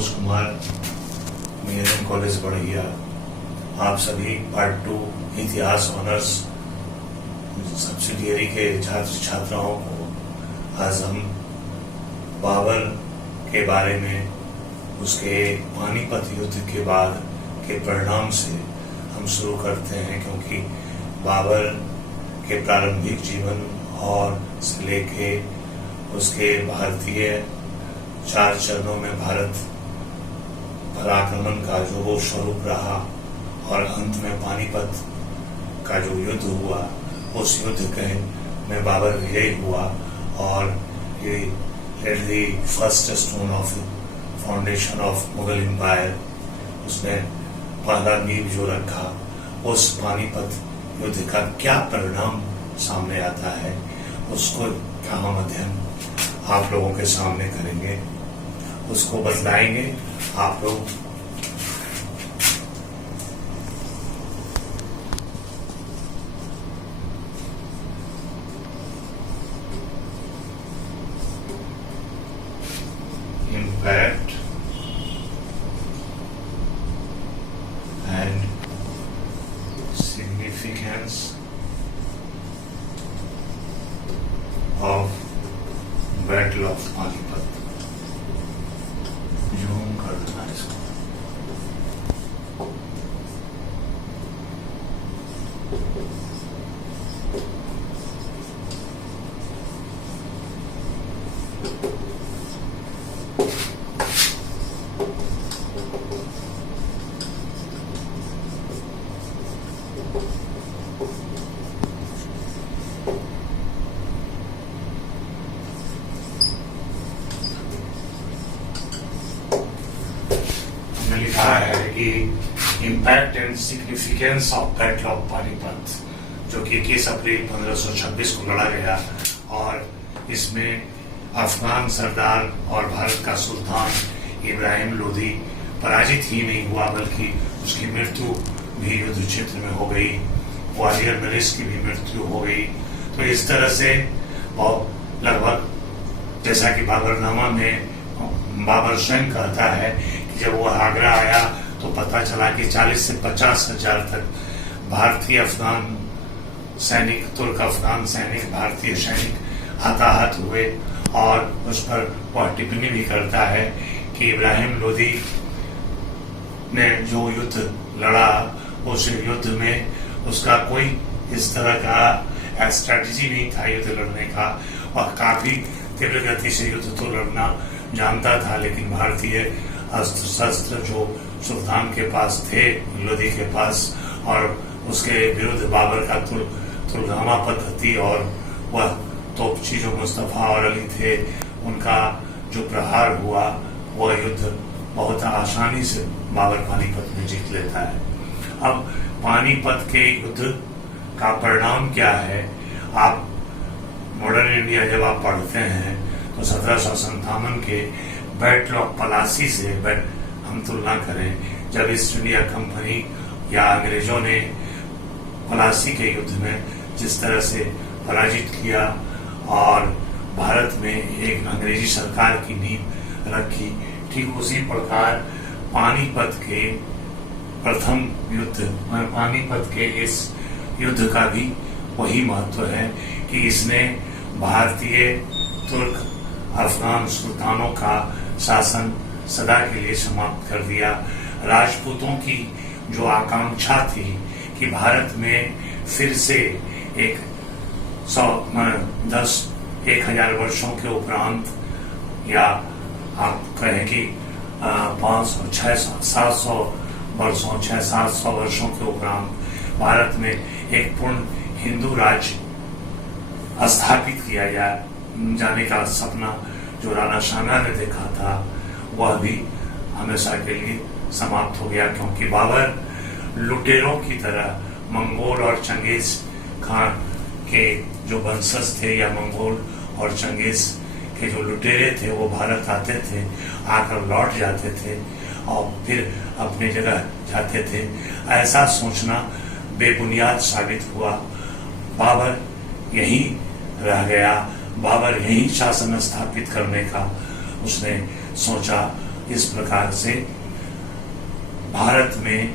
Manoj Kumar, engineering college बढ़िया। आप सभी पार्ट 2 इतिहास ऑनर्स सब्सिडियरी के छात्र छात्राओं को आज हम बाबर के बारे में, उसके पानीपत युद्ध के बाद के परिणाम से हम शुरू करते हैं, क्योंकि बाबर के प्रारंभिक जीवन और से लेके उसके भारतीय 4 चरणों में भारत पराक्रमण का जो वो स्वरूप रहा और अंत में पानीपत का जो युद्ध हुआ, उस युद्ध के में बाबर विजयी हुआ और ये laid the first stone of foundation of Mughal empire, उसने पहला नींव जो रखा। उस पानीपत युद्ध का क्या परिणाम सामने आता है, उसको का हम अध्ययन आप लोगों के सामने करेंगे, उसको बतलाएंगे आप लोग। Impact and significance of battle of Panipat. Zoom कर देना इसको। लिखा है कि impact and significance of battle of Panipat, जो कि 21 अप्रैल 1526 को लड़ा गया, और इसमें अफगान सरदार और भारत का सुल्तान इब्राहिम लोदी पराजित ही नहीं हुआ, बल्कि उसकी मृत्यु भी युद्ध क्षेत्र में हो गई। ग्वालियर नरेश की भी मृत्यु हो गई। तो इस तरह से लगभग, जैसा कि बाबरनामा में बाबर स्वयं कहता है, जब वो आगरा आया तो पता चला कि 40 से 50 हजार तक भारतीय अफगान सैनिक, तुर्क अफगान सैनिक, भारतीय सैनिक हताहत हुए। और उस पर वह टिप्पणी भी करता है कि इब्राहिम लोदी ने जो युद्ध लड़ा, उस युद्ध में उसका कोई इस तरह का स्ट्रैटेजी नहीं था युद्ध लड़ने का, और काफी तीव्र गति से युद्ध तो लड़ना जानता था, लेकिन भारतीय अस्त्र शस्त्र जो सुल्तान के पास थे, लोदी के पास, और उसके विरुद्ध बाबर का तुलगामा पद्धति और वह तोपची जो मुस्तफा और अली थे, उनका जो प्रहार हुआ, वह युद्ध बहुत आसानी से बाबर पानीपत में जीत लेता है। अब पानीपत के युद्ध का परिणाम क्या है? आप मॉडर्न इंडिया जब आप पढ़ते हैं तो 1757 के बैटल ऑफ पलासी से हम तुलना करें, जब ईस्ट इंडिया कंपनी या अंग्रेजों ने पलासी के युद्ध में जिस तरह से पराजित किया और भारत में एक अंग्रेजी सरकार की नींव रखी, ठीक उसी प्रकार पानीपत के प्रथम युद्ध, पानीपत के इस युद्ध का भी वही महत्व है कि इसने भारतीय, तुर्क, अफगान सुल्तानों का शासन सदा के लिए समाप्त कर दिया। राजपूतों की जो आकांक्षा थी कि भारत में फिर से एक 1000 वर्षों के उपरांत, या आप कहें कि 500, 600, 700 वर्षों, 600-700 वर्षों के उपरांत भारत में एक पूर्ण हिंदू राज्य स्थापित किया जाने का सपना जो राणा सांगा ने देखा था, वह भी हमेशा के लिए समाप्त हो गया, क्योंकि बाबर लुटेरों की तरह मंगोल और चंगेज खान के जो वंशज थे, या मंगोल और चंगेज के जो लुटेरे थे, वो भारत आते थे, आकर लौट जाते थे और फिर अपनी जगह जाते थे। ऐसा सोचना बेबुनियाद साबित हुआ। बाबर यहीं रह गया, बाबर यहीं शासन स्थापित करने का उसने सोचा। इस प्रकार से भारत में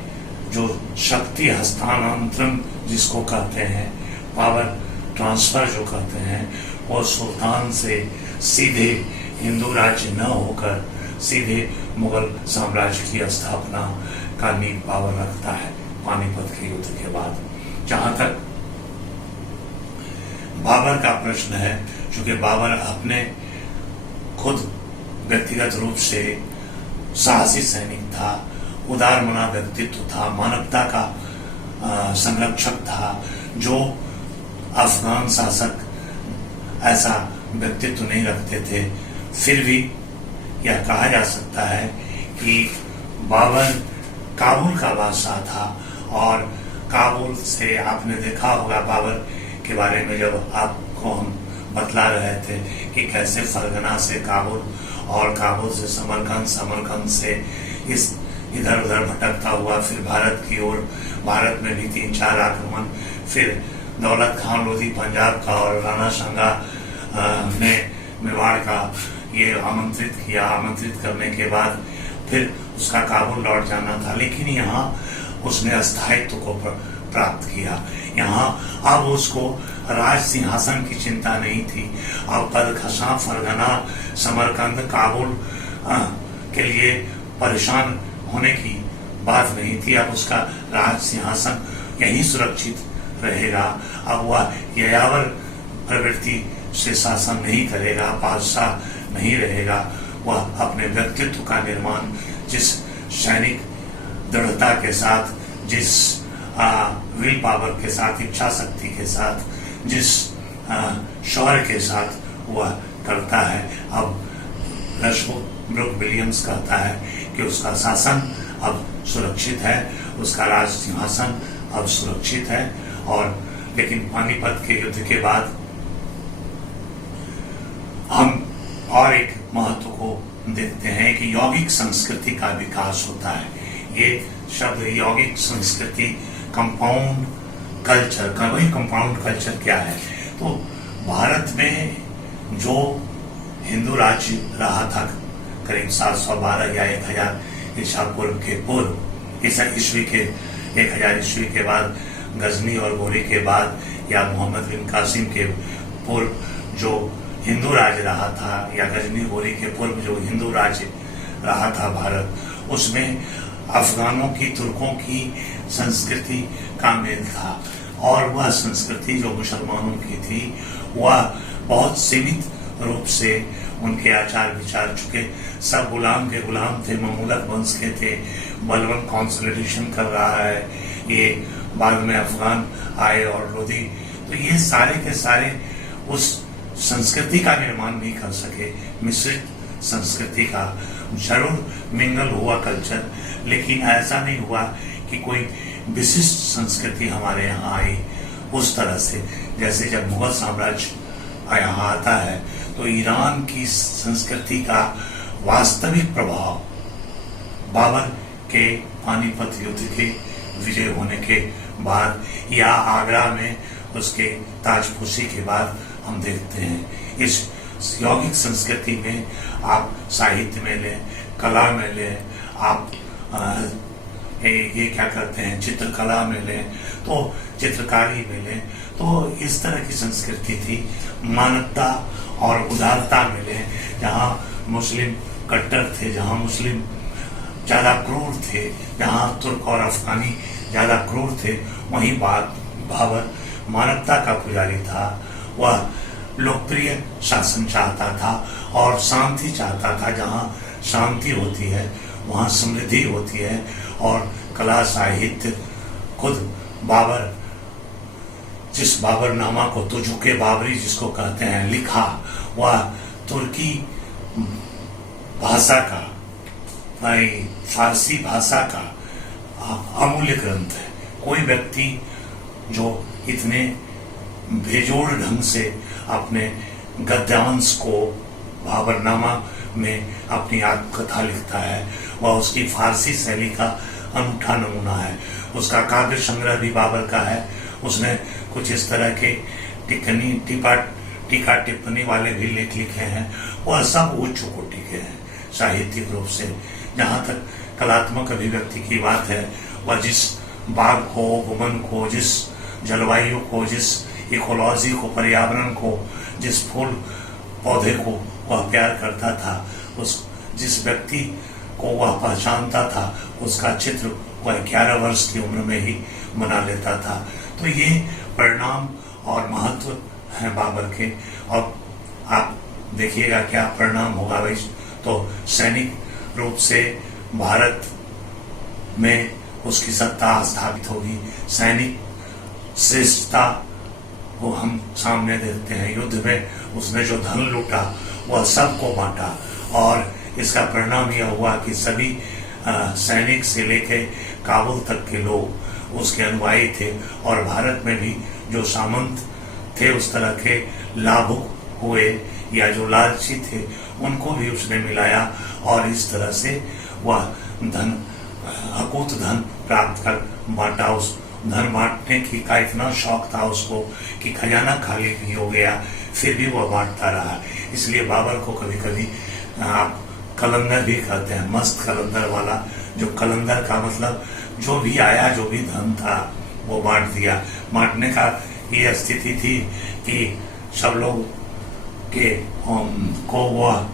जो शक्ति हस्तांतरण जिसको कहते हैं, पावर ट्रांसफर जो कहते हैं, वो सुल्तान से सीधे हिंदू राज्य न होकर सीधे मुगल साम्राज्य की स्थापना का नींव पावर रखता है पानीपत के युद्ध के बाद। जहां तक बाबर का प्रश्न है, चूंकि बाबर अपने खुद व्यक्तिगत रूप से साहसी सैनिक था, उदार मना व्यक्तित्व था, मानवता का संरक्षक था, जो अफगान शासक ऐसा व्यक्तित्व नहीं रखते थे। फिर भी यह कहा जा सकता है कि बाबर काबुल का बादशाह था, और काबुल से आपने देखा होगा बाबर के बारे में जब आपको हम बतला रहे थे कि कैसे फरगना से काबुल और काबुल से समरकंद, समरकंद से इस इधर उधर भटकता हुआ फिर भारत की ओर, भारत में भी 3-4 आक्रमण, फिर दौलत खान लोधी पंजाब का और राणा सांगा ने मेवाड़ का ये आमंत्रित किया। आमंत्रित करने के बाद फिर उसका काबुल लौट जाना था, लेकिन यहाँ उसने अस्थायित्व को प्राप्त किया। यहाँ अब उसको राज सिंहासन की चिंता नहीं थी। अब बदखशां, फरगना, समरकंद, काबुल के लिए परेशान होने की बात नहीं थी। अब उसका राज सिंहासन यहीं सुरक्षित रहेगा। अब वह यायावर प्रवृत्ति से शासन नहीं करेगा, बादशाह नहीं रहेगा। वह अपने व्यक्तित्व का निर्माण जिस सैनिक दृढ़ता के साथ, जिस विल पावर के साथ, इच्छा शक्ति के साथ, जिस शौर्य के साथ वह करता है, अब ब्रुक विलियम्स कहता है कि उसका शासन अब सुरक्षित है, उसका राज सिंहासन अब सुरक्षित है। और लेकिन पानीपत के युद्ध के बाद हम और एक महत्व को देखते हैं कि यौगिक संस्कृति का विकास होता है। ये शब्द यौगिक संस्कृति, कंपाउंड कल्चर का, वही कंपाउंड कल्चर क्या है? तो भारत में जो हिंदू राज्य रहा था करीब 712 या 1000 ईसा पूर्व के पूर्व, ईस्वी के 1000 ईस्वी के बाद, गजनी और गोरी के बाद, या मोहम्मद बिन कासिम के पूर्व जो हिंदू राज्य रहा था, या गजनी गोरी के पूर्व जो हिंदू राज्य रहा था भारत, उसमें अफगानों की, तुर्कों की संस्कृति का मेल था। और वह संस्कृति जो मुसलमानों की थी वह बहुत सीमित रूप से उनके आचार विचार, चुके सब गुलाम के गुलाम थे, ममूलक वंश के थे, बलवन कॉन्सोलिडेशन कर रहा है, ये बाद में अफगान आए और लोधी, तो ये सारे के सारे उस संस्कृति का निर्माण नहीं कर सके। मिश्रित संस्कृति का जरूर मिंगल हुआ कल्चर, लेकिन ऐसा नहीं हुआ कि कोई विशिष्ट संस्कृति हमारे यहाँ आई उस तरह से। जैसे जब मुगल साम्राज्य यहाँ आता है तो ईरान की संस्कृति का वास्तविक प्रभाव बाबर के पानीपत युद्ध के विजय होने के बाद, या आगरा में उसके ताजपोशी के बाद हम देखते हैं। इस यौगिक संस्कृति में आप साहित्य में लें, कला में लें, आप ये क्या कहते हैं, चित्रकला में लें, तो चित्रकारी में लें, तो इस तरह की संस्कृति थी। मानवता और उदारता में लें, जहाँ मुस्लिम कट्टर थे, जहाँ मुस्लिम ज्यादा क्रूर थे, जहाँ तुर्क और अफगानी ज्यादा क्रूर थे, वहीं बाबर मानवता का पुजारी था। वह लोकप्रिय शासन चाहता था और शांति चाहता था। जहाँ शांति होती है वहाँ समृद्धि होती है। और कला साहित्य, खुद बाबर, जिस बाबरनामा को तुजुके बाबरी जिसको कहते हैं लिखा, वह तुर्की भाषा का, फारसी भाषा का अमूल्य ग्रंथ है। कोई व्यक्ति जो इतने बेजोड़ ढंग से अपने गद्यांश को बाबरनामा में अपनी आत्मकथा लिखता है, वह उसकी फारसी शैली का अनूठा नमूना है। उसका काव्य संग्रह भी बाबर का है। उसने कुछ इस तरह के टीका टिप्पणी वाले भी लेख लिखे हैं। वह सब उच्च कोटि के हैं, साहित्यिक रूप से। जहाँ तक कलात्मक अभिव्यक्ति की बात है, वह जिस बाग को, गुमन को, जिस जलवायु को, जिस इकोलॉजी को, पर्यावरण को, जिस फूल पौधे को वह प्यार करता था, उस जिस व्यक्ति को वह पहचानता था, उसका चित्र वह 11 वर्ष की उम्र में ही बना लेता था। तो ये परिणाम और महत्व है बाबर के। और आप देखिएगा क्या परिणाम होगा भाई। तो सैनिक रूप से भारत में उसकी सत्ता स्थापित होगी। सैनिक श्रेष्ठता को हम सामने देखते हैं। युद्ध में उसने जो धन लूटा वह सबको बांटा, और इसका परिणाम यह हुआ कि सभी सैनिक से लेकर काबुल तक के लोग उसके अनुयायी थे, और भारत में भी जो सामंत थे उस तरह के लाभुक हुए या जो लालची थे उनको भी उसने मिलाया, और इस तरह से वह धन, अकूत धन प्राप्त कर बांटा। उस धन बांटने की का इतना शौक था उसको कि खजाना खाली भी हो गया, फिर भी वह बांटता रहा। इसलिए बाबर को कभी कभी आप कलंदर भी कहते हैं, मस्त कलंदर वाला। जो कलंदर का मतलब जो भी आया, जो भी धन था वो बांट दिया। बांटने का ये स्थिति थी कि सब लोग के को वह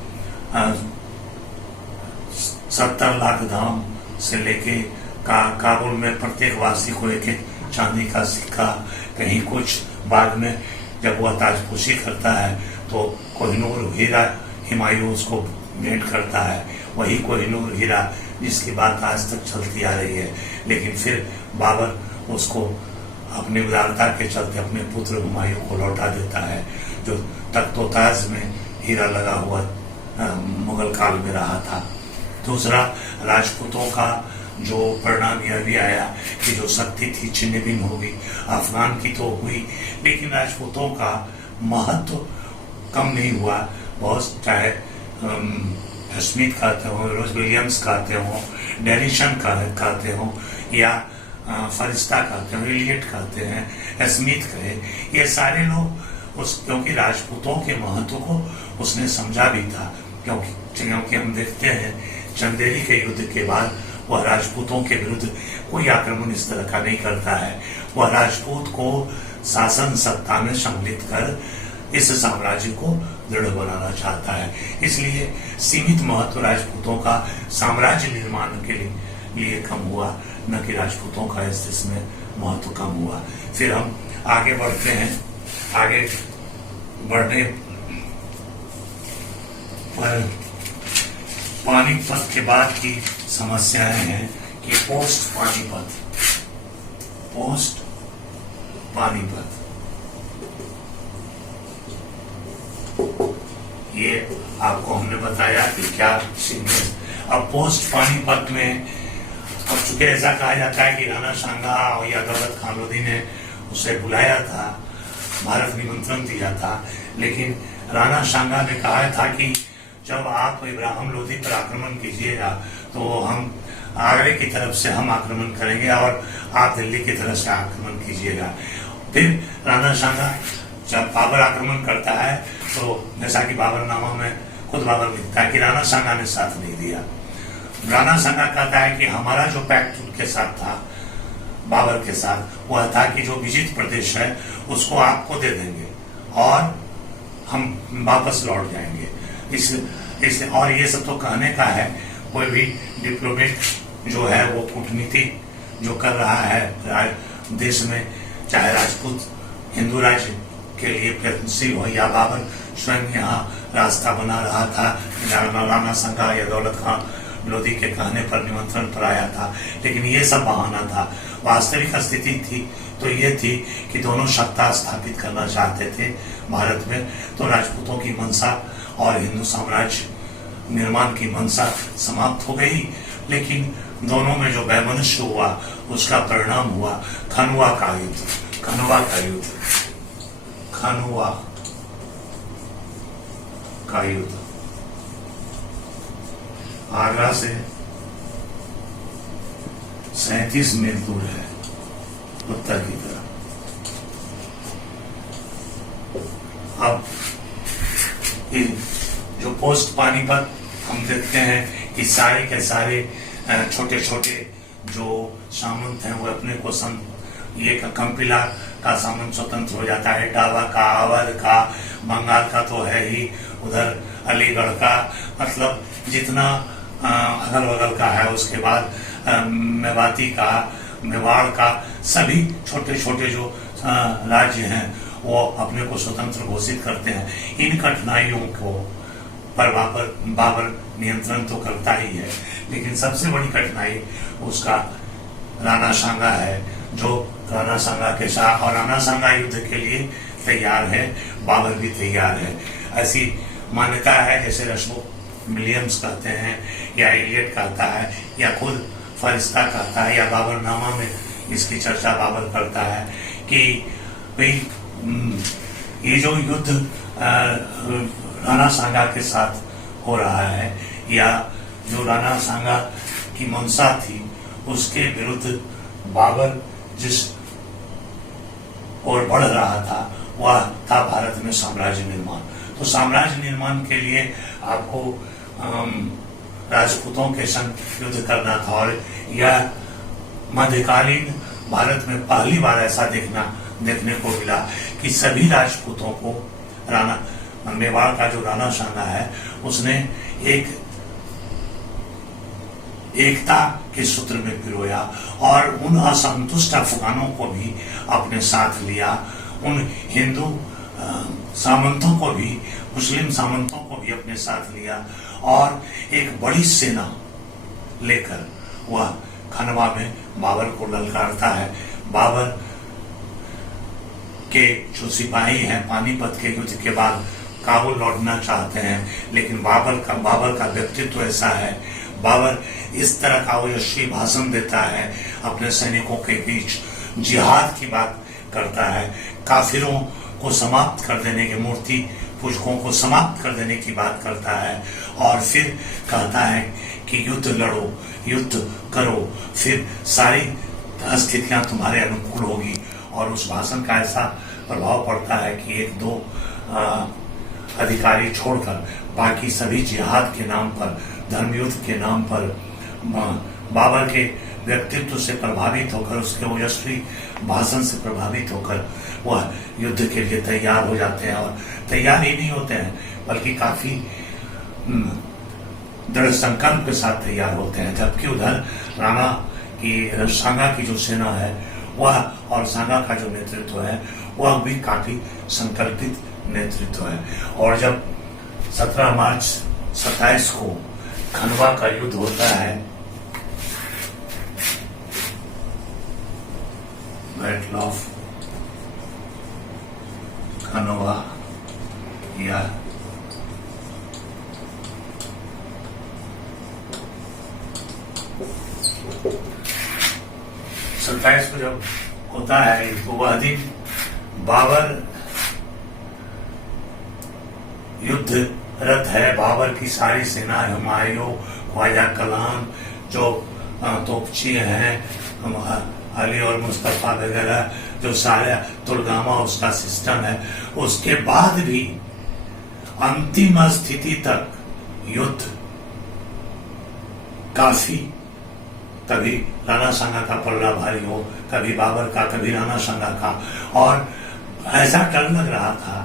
70 लाख धाम से लेके काबुल में प्रत्येक वासी को एक चांदी का सिक्का, कहीं कुछ। बाद में जब वह ताजपोशी करता है तो कोहिनूर हीरा हुमायूं उसको भेंट करता है, वही कोहिनूर हीरा जिसकी बात आज तक चलती आ रही है। लेकिन फिर बाबर उसको अपनी उदारता के चलते अपने पुत्र हुमायूं को लौटा देता है, जो तख्तोताज में हीरा लगा हुआ मुगल काल में रहा था। दूसरा, राजपूतों का जो परिणाम यह भी आया कि जो शक्ति थी छिन्न भिन्न हो गई। अफगान की तो हुई, लेकिन राजपूतों का महत्व कम नहीं हुआ। बहुत, चाहे स्मिथ कहते हो, रोज विलियम्स कहते हो, डेनिसन कहते हो, या फरिश्ता कहते हो, इलियट कहते हैं, स्मिथ कहे, ये सारे लोग क्योंकि राजपूतों के महत्व को उसने समझा भी था। क्योंकि हम देखते हैं चंदेरी के युद्ध के बाद वह राजपूतों के विरुद्ध कोई आक्रमण इस तरह का नहीं करता है। वह राजपूत को शासन सत्ता में सम्मिलित कर इस साम्राज्य को दृढ़ बनाना चाहता है। इसलिए सीमित महत्व राजपूतों का साम्राज्य निर्माण के लिए कम हुआ, न कि राजपूतों का इसमें महत्व कम हुआ। फिर हम आगे बढ़ते हैं। आगे बढ़ने पर पानीपत के बाद की समस्याएं हैं कि पोस्ट पानीपत ये आपको हमने बताया कि क्या सीक्वेंस। अब पोस्ट पानीपत में अब चूंकि ऐसा कहा जाता है कि राणा सांगा या दौलत खान लोधी ने उसे बुलाया था, भारत निमंत्रण दिया था, लेकिन राणा सांगा ने कहा था कि जब आप इब्राहिम लोधी पर आक्रमण कीजिएगा तो हम आगरे की तरफ से हम आक्रमण करेंगे और आप दिल्ली की तरफ से आक्रमण कीजिएगा। फिर राणा सांगा जब बाबर आक्रमण करता है तो जैसा कि बाबरनामा में खुद बाबर लिखता है कि राणा सांगा ने साथ नहीं दिया। राणा सांगा कहता है कि हमारा जो पैक्ट उनके साथ था, बाबर के साथ, वह था कि जो विजित प्रदेश है उसको आपको दे देंगे और हम वापस लौट जाएंगे। इस और ये सब तो कहने का है। कोई भी डिप्लोमेट जो है वो कूटनीति जो कर रहा है देश में, चाहे राजपूत हिंदू राज्य के लिए प्रयत्नशील हो या बाबर स्वयं यहाँ रास्ता बना रहा था, राणा सांगा या दौलत खान लोधी के कहने पर निमंत्रण पर आया था, लेकिन ये सब बहाना था। वास्तविक स्थिति थी तो ये थी कि दोनों सत्ता स्थापित करना चाहते थे भारत में। तो राजपूतों की मंशा और हिंदू साम्राज्य निर्माण की मंशा समाप्त हो गई, लेकिन दोनों में जो वैमनस्य हुआ उसका परिणाम हुआ खनवा का युद्ध। आगरा से 37 मील दूर है उत्तर की तरफ। अब जो पोस्ट पानीपत हम देखते हैं कि सारे के सारे छोटे छोटे जो सामंत हैं वो अपने को ये कंपिला का सामंत स्वतंत्र हो जाता है, डावा का, अवध का, बंगाल का तो है ही, उधर अलीगढ़ का, मतलब जितना अगल बगल का है, उसके बाद मेवाती का, मेवाड़ का, सभी छोटे छोटे जो राज्य हैं वो अपने को स्वतंत्र घोषित करते हैं। इन कठिनाइयों को पर बाबर नियंत्रण तो करता ही है, लेकिन सबसे बड़ी कठिनाई उसका राणा सांगा है, जो राणा सांगा के साथ, और राणा सांगा युद्ध के लिए तैयार है, बाबर भी तैयार है। ऐसी मान्यता है, जैसे रश्मो विलियम्स कहते हैं, या एलियट कहता है, या खुद फरिश्ता कहता है, या बाबरनामा में इसकी चर्चा बाबर करता है कि भाई ये जो युद्ध राणा सांगा के साथ हो रहा है, या जो राणा सांगा की मंशा थी उसके विरुद्ध बाबर जिस और बढ़ रहा था वह था भारत में साम्राज्य निर्माण। तो साम्राज्य निर्माण के लिए आपको राजपूतों के संग युद्ध करना था, और यह मध्यकालीन भारत में पहली बार ऐसा देखने को मिला कि सभी राजपूतों को राणा मेवाड़ का जो राणा सांगा है उसने एकता के सूत्र में पिरोया, और उन असंतुष्ट अफगानों को भी अपने साथ लिया, उन हिंदू सामंतों को भी, मुस्लिम सामंतों को भी अपने साथ लिया, और एक बड़ी सेना लेकर वह खनवा में बाबर को ललकारता है। बाबर के जो सिपाही हैं पानीपत के युद्ध के बाद काबुल लौटना चाहते हैं, लेकिन बाबर का व्यक्तित्व ऐसा है, बाबर इस तरह का ओजस्वी भाषण देता है, अपने सैनिकों के बीच जिहाद की बात करता है, काफिरों को समाप्त कर देने की, मूर्ति पूजकों को समाप्त कर देने की बात करता है, और फिर कहता है कि युद्ध लड़ो, युद्ध करो, फिर सारी स्थितियां तुम्हारे अनुकूल होगी। और उस भाषण का ऐसा प्रभाव पड़ता है कि एक दो अधिकारी छोड़कर बाकी सभी जिहाद के नाम पर, धर्मयुद्ध के नाम पर, बाबर के व्यक्तित्व से प्रभावित होकर, उसके ओजस्वी भाषण से प्रभावित होकर वह युद्ध के लिए तैयार हो जाते हैं। और तैयार ही नहीं होते हैं बल्कि काफी दृढ़ संकल्प के साथ तैयार होते हैं, जबकि उधर राणा की सांगा की जो सेना है वह, और सांगा का जो नेतृत्व है वह भी काफी संकल्पित नेतृत्व है। और जब 17 मार्च 27 को खनवा का युद्ध होता है, बैटल ऑफ खनवा, या सत्ताईस को जब होता है तो वह दिन बाबर युद्धरत है, बाबर की सारी सेना, हुमायूं, ख्वाजा कलाम, जो तोपची हैं, अली और मुस्तफा वगैरह, जो सारे तुलगामा उसका सिस्टम है, उसके बाद भी अंतिम स्थिति तक युद्ध काफी, कभी राणा सांगा का पलड़ा भारी हो, कभी बाबर का, कभी राणा सांगा का, और ऐसा डर लग रहा था।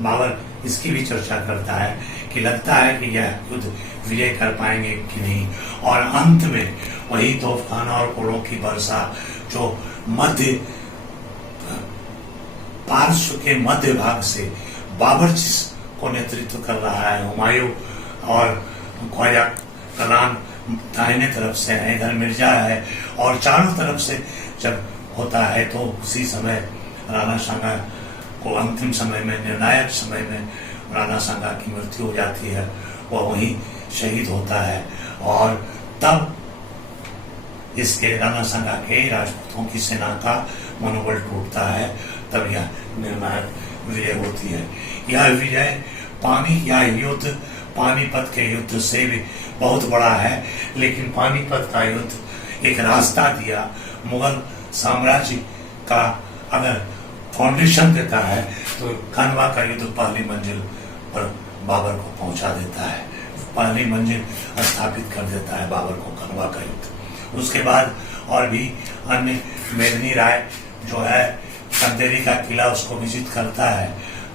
बाबर इसकी भी चर्चा करता है कि लगता है कि यह युद्ध विजय कर पाएंगे कि नहीं, और अंत में वही तोफखाना और कोड़ों की वर्षा जो मध्य पार्श्व के मध्य भाग से बाबर जिसको नेतृत्व कर रहा है, हुमायूं और ख्वाजा कलाम दाहिने तरफ से है, इधर मिर्जा है, और चारों तरफ से जब होता है तो उसी समय राणा सांगा को अंतिम समय में, निर्णायक समय में राणा सांगा की मृत्यु हो जाती है, वह वहीं शहीद होता है। और तब इसके राणा सांगा के राजपूतों की सेना का मनोबल टूटता है, तब यह निर्णायक विजय होती है। यह विजय युद्ध पानीपत के युद्ध से भी बहुत बड़ा है, लेकिन पानीपत का युद्ध एक रास्ता दिया, मुगल साम्राज्य का अगर फाउंडेशन देता है तो खनवा का युद्ध पहली मंजिल पर बाबर को पहुंचा देता है। पहली मंजिल स्थापित कर देता है बाबर को खनवा का युद्ध। उसके बाद और भी अन्य, मेदिनी राय जो है चंदेरी का किला उसको विजिट करता है,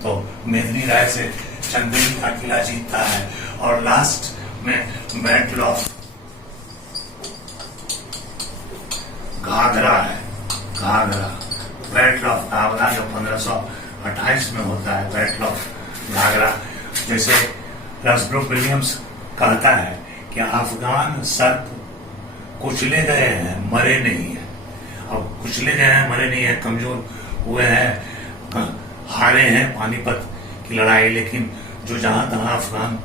तो मेदिनी राय से चंदेरी का किला जीतता है। और लास्ट में बैटल ऑफ घाघरा है, घाघरा, बैटल ऑफ घाघरा जो 1528 में होता है, बैटल ऑफ घाघरा। जैसे रसब्रुक विलियम्स कहता है कि अफगान सर्प कुचले गए हैं, मरे नहीं है। अब कुचले गए हैं, मरे नहीं है, कमजोर हुए हैं, हारे हैं पानीपत की लड़ाई, लेकिन जो जहां तहां अफगान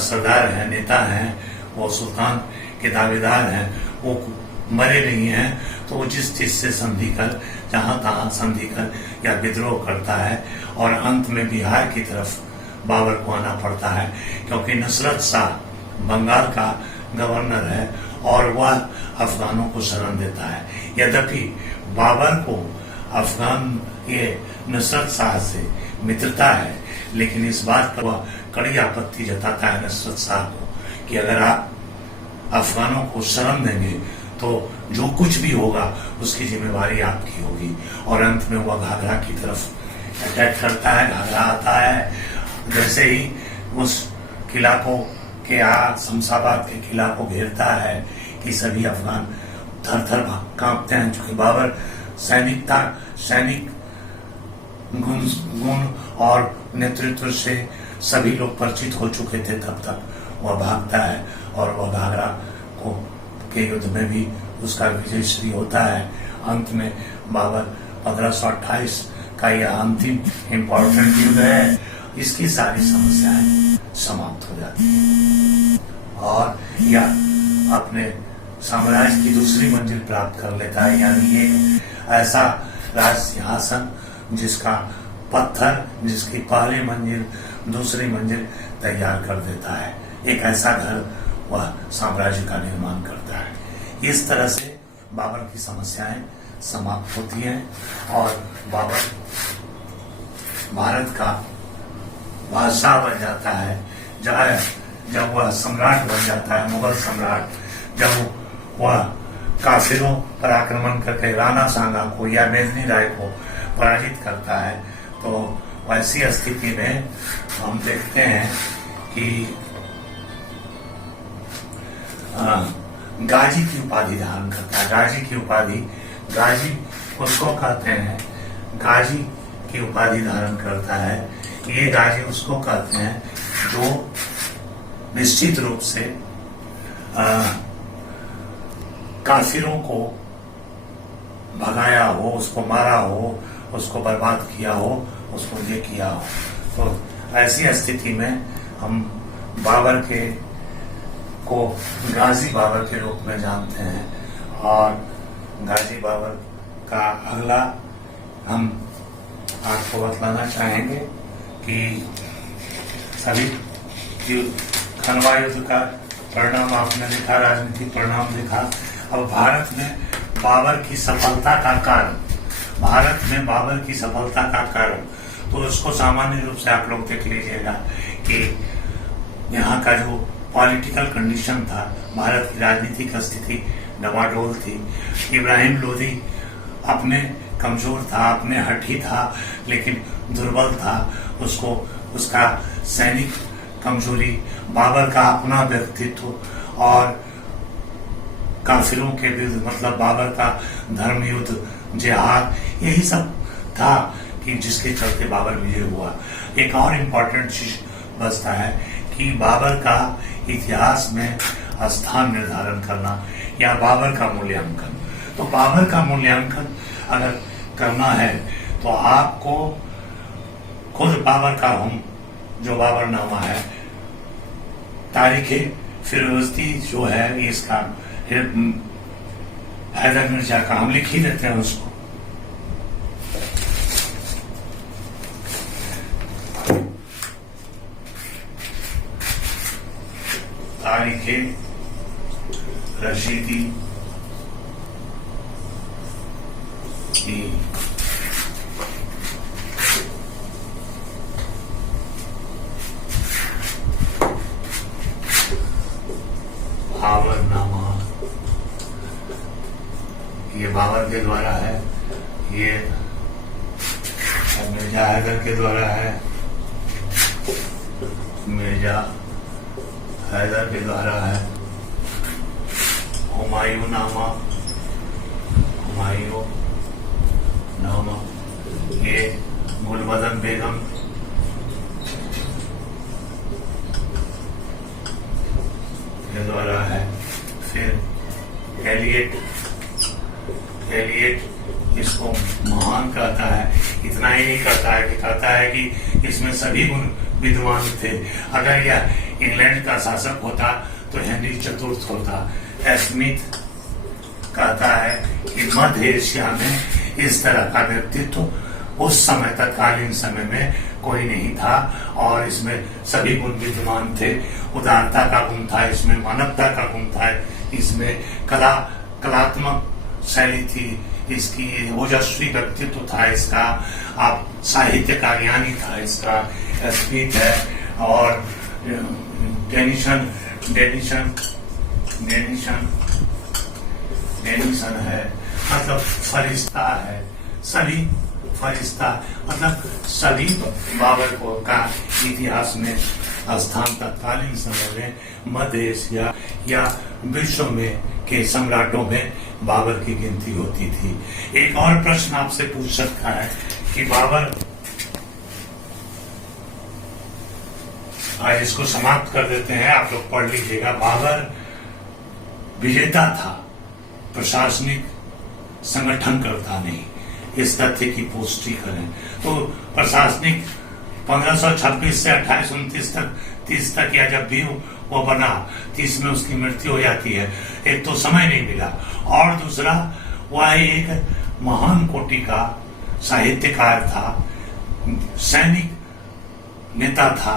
सरदार हैं, नेता हैं, वो सुल्तान के दावेदार हैं, वो मरे नहीं हैं। तो वो जिस चीज से संधि कर, जहां तहां संधि कर या विद्रोह करता है, और अंत में बिहार की तरफ बाबर को आना पड़ता है, क्योंकि नुसरत शाह बंगाल का गवर्नर है और वह अफगानों को शरण देता है। यद्यपि बाबर को अफगान ये नुसरत शाह से मित्रता है, लेकिन इस बात पर वह कड़ी आपत्ति जताता है नुसरत शाह को कि अगर आप अफगानों को शरण देंगे तो जो कुछ भी होगा उसकी जिम्मेवारी आपकी होगी। और अंत में वह घाघरा की तरफ अटैक करता है, घाघरा आता है। जैसे ही उस किला को के शमशाबाद के किला को घेरता है कि सभी अफगान थर थर कांपते हैं, क्योंकि बाबर सैनिक गुण और नेतृत्व से सभी लोग परिचित हो चुके थे। तब तक वह भागता है और वह घाघरा को के युद्ध में भी उसका विजयश्री होता है। अंत में बाबर 1528 का यह अंतिम इम्पोर्टेंट युद्ध है, इसकी सारी समस्याएं समाप्त हो जाती हैं और यह अपने साम्राज्य की दूसरी मंजिल प्राप्त कर लेता है, यानी एक ऐसा राज सिंहासन जिसका पत्थर, जिसकी पहली मंजिल दूसरी मंजिल तैयार कर देता है। एक ऐसा घर वह साम्राज्य का निर्माण करता है। इस तरह से बाबर की समस्याएं समाप्त होती हैं और बाबर भारत का बादशाह बन जाता है। जब वह सम्राट बन जाता है, मुगल सम्राट, जब वह काफिरों पर आक्रमण करके राणा सांगा को या मेदिनी राय को पराजित करता है, तो ऐसी स्थिति में हम देखते हैं कि गाजी की उपाधि धारण करता है। गाजी उसको कहते हैं, गाजी की उपाधि धारण करता है। ये गाजी उसको कहते हैं जो निश्चित रूप से काफिरों को भगाया हो, उसको मारा हो, उसको बर्बाद किया हो, उसको ये किया हो। तो ऐसी स्थिति में हम बाबर को गाजी बाबर के रूप में जानते हैं। और गाजी बाबर का अगला हम आपको बतलाना चाहेंगे कि सभी खनवा युद्ध का परिणाम आपने देखा, राजनीतिक परिणाम देखा। अब भारत में बाबर की सफलता का कारण, तो उसको सामान्य रूप से आप लोग देख लीजिएगा कि यहाँ का जो पॉलिटिकल कंडीशन था, भारत की राजनीतिक स्थिति डमाडोल थी। इब्राहिम लोदी अपने कमजोर था, अपने हठी था, लेकिन दुर्बल था। उसको उसका सैनिक कमजोरी, बाबर का अपना व्यक्तित्व और काफिरों के विरुद्ध, मतलब बाबर का धर्म युद्ध, जिहाद, यही सब था कि जिसके चलते बाबर विजय हुआ। एक और इम्पोर्टेंट चीज बचता है कि बाबर का इतिहास में स्थान निर्धारण करना या बाबर का मूल्यांकन। तो बाबर का मूल्यांकन अगर करना है तो आपको खुद बाबर का जो बाबरनामा है, तारीखे फिरोजती जो है, इसका हैदर मिर्जा का, हम लिख ही देते हैं उसको। तारीखे रशीदी की ये बाबर के द्वारा है, ये मिर्जा हैदर के द्वारा है, मिर्जा हैदर के द्वारा है, हुमायूं नामा, हुमायूं नामा, ये गुलबदन बेगम के द्वारा है। फिर एलियट इसको महान कहता है। इतना ही नहीं कहता है कि कहता है कि इसमें सभी गुण विद्वान थे। अगर यह इंग्लैंड का शासक होता तो हेनरी चतुर्थ होता। स्मिथ कहता है कि मध्य एशिया में इस तरह का व्यक्तित्व उस समय तत्कालीन समय में कोई नहीं था और इसमें सभी गुण विद्यमान थे। उदारता का गुण था, इसमें मानवता का गुण था, इसमें कलात्मक शैली थी, इसकी ओजस्वी व्यक्तित्व था, इसका आप साहित्य का ज्ञानी था, इसका स्पीच है। और डेनिशन है, मतलब फरिश्ता है। सभी फरिश्ता मतलब सभी बाबर को का इतिहास में स्थान तत्कालीन समय में मध्य एशिया या विश्व में के सम्राटों में बाबर की गिनती होती थी। एक और प्रश्न आपसे पूछ सकता है कि बाबर, आज इसको समाप्त कर देते हैं, आप लोग पढ़ लीजिएगा। बाबर विजेता था, प्रशासनिक संगठन करता नहीं। इस तथ्य की पुष्टि करें तो प्रशासनिक 1526 से 2829 तक या जब भी वो बना 30 में उसकी मृत्यु हो जाती है। एक तो समय नहीं मिला और दूसरा वह एक महान कोटि का साहित्यकार था, सैनिक नेता था,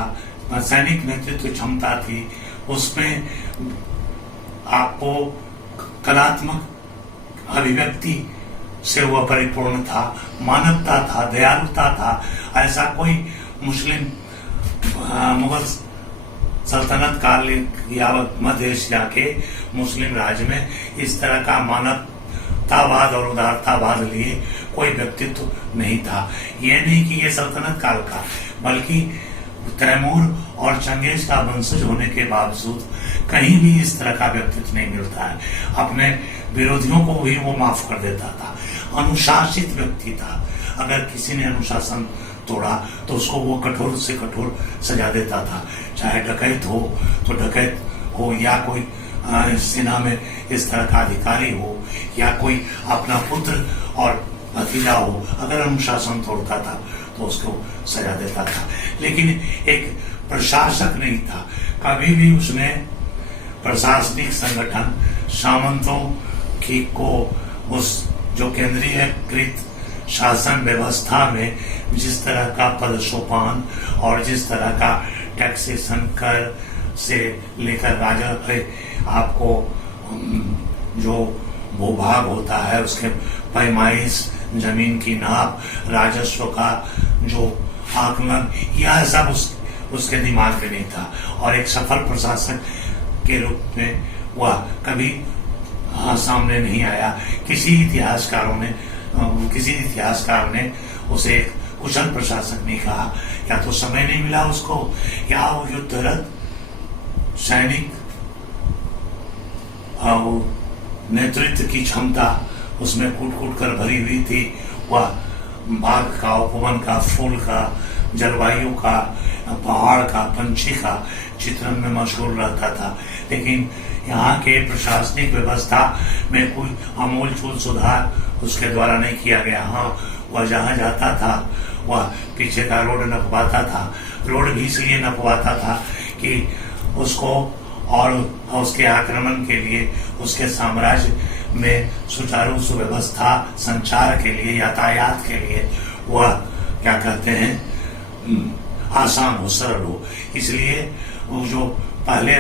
सैनिक नेतृत्व क्षमता थी, उसमें आपको कलात्मक अभिव्यक्ति से वह परिपूर्ण था, मानवता था, दयालुता था। ऐसा कोई मुस्लिम मुगल सल्तनत काल या मध्य एशिया के मुस्लिम राज्य में इस तरह का मानवतावाद और उदारतावाद लिए कोई व्यक्तित्व नहीं था। यह नहीं कि यह सल्तनत काल का, बल्कि तैमूर और चंगेज का वंशज होने के बावजूद कहीं भी इस तरह का व्यक्तित्व नहीं मिलता है। अपने विरोधियों को भी वो माफ कर देता था, अनुशासित व्यक्ति था। अगर किसी ने अनुशासन तोड़ा तो उसको वो कठोर से कठोर सजा देता था, चाहे डकैत हो तो डकैत हो, या कोई सेना में इस तरह का अधिकारी हो, या कोई अपना पुत्र और भतीजा हो, अगर अनुशासन तोड़ता था तो उसको सजा देता था। लेकिन एक प्रशासक नहीं था, कभी भी उसने प्रशासनिक संगठन सामंतों की को उस जो केंद्रीयकृत शासन व्यवस्था में जिस तरह का पदसोपान और जिस तरह का टैक्सेशन कर से लेकर राजा आपको जो भूभाग होता है उसके पैमाइश, जमीन की नाप, राजस्व का जो आकलन, यह सब उसके दिमाग में नहीं था। और एक सफल प्रशासक के रूप में वह कभी सामने नहीं आया। किसी इतिहासकार ने उसे एक कुशल प्रशासक नहीं कहा। या तो समय नहीं मिला उसको, या वो युद्धरत सैनिक नेतृत्व की क्षमता उसमें कूट कर भरी हुई थी। वह बाघ का, उपवन का, फूल का, जलवायु का, पहाड़ का, पंछी का चित्रण में मशहूर रहता था। लेकिन यहाँ के प्रशासनिक व्यवस्था में कोई आमूल चूल सुधार उसके द्वारा नहीं किया गया। हाँ, वह जहाँ जाता था वह पीछे का रोड नपवाता था। रोड भी इसलिए नपवाता था कि उसको और उसके आक्रमण के लिए, उसके साम्राज्य में सुचारू सुव्यवस्था, संचार के लिए, यातायात के लिए वह क्या कहते हैं आसान हो, सरल हो। इसलिए वो जो पहले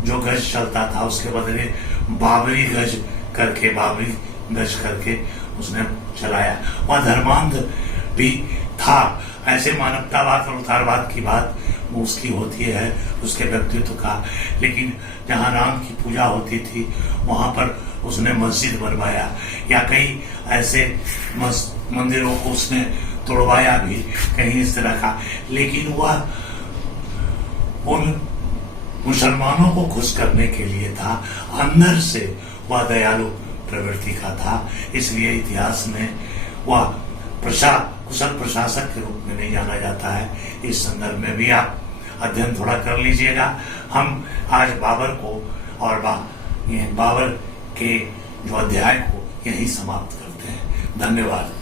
जो गज चलता था उसके बदले बाबरी गज करके उसने चलाया। वह धर्मांध भी था। ऐसे मानवतावाद और उदारवाद की बात उसकी होती है, उसके व्यक्तित्व का। लेकिन जहाँ राम की पूजा होती थी वहां पर उसने मस्जिद बनवाया या कई ऐसे मंदिरों को उसने तोड़वाया भी, कहीं इस तरह का, लेकिन वह उन मुसलमानों को खुश करने के लिए था, अंदर से वह दयालु प्रवृत्ति का था। इसलिए इतिहास में वह कुशल प्रशासक के रूप में नहीं जाना जाता है। इस संदर्भ में भी आप अध्ययन थोड़ा कर लीजिएगा। हम आज बाबर को और बाबर के जो अध्याय को यही समाप्त करते हैं। धन्यवाद।